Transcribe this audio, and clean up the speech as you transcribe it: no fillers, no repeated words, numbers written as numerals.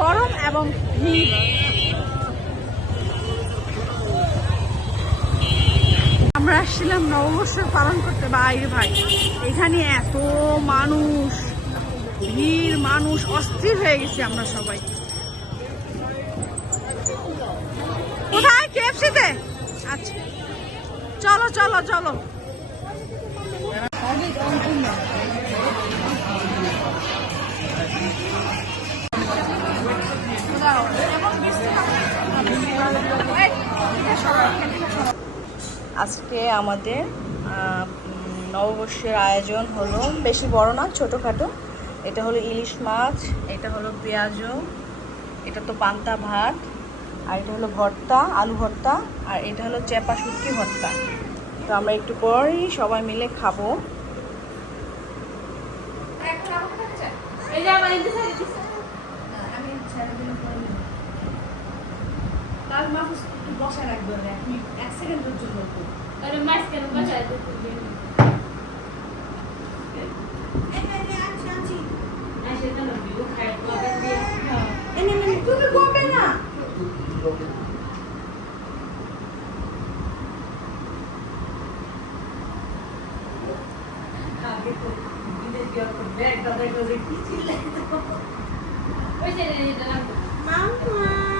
গরম এবং ভিড়। আমরা আসছিলাম নববর্ষ পালন করতে বাইরে ভাই, এখানে এত মানুষ, ভিড়, মানুষ, অস্থির হয়ে গেছি আমরা সবাই। কোথায়? কেএফসিতে। আচ্ছা চলো চলো চলো। আজকে আমাদের নববর্ষের আয়োজন হলো, বেশি বড় না, ছোটোখাটো। এটা হলো ইলিশ মাছ, এটা হলো পেঁয়াজু, এটা তো পান্তা ভাত, আর এটা হলো ভর্তা, আলু ভর্তা, আর এটা হলো চেপা শুটকি ভর্তা। তো আমরা একটু পরই সবাই মিলে খাবো। বসা রাখবে এক সেকেন্ডের জন্য। তুমি করবে না? মাম্মা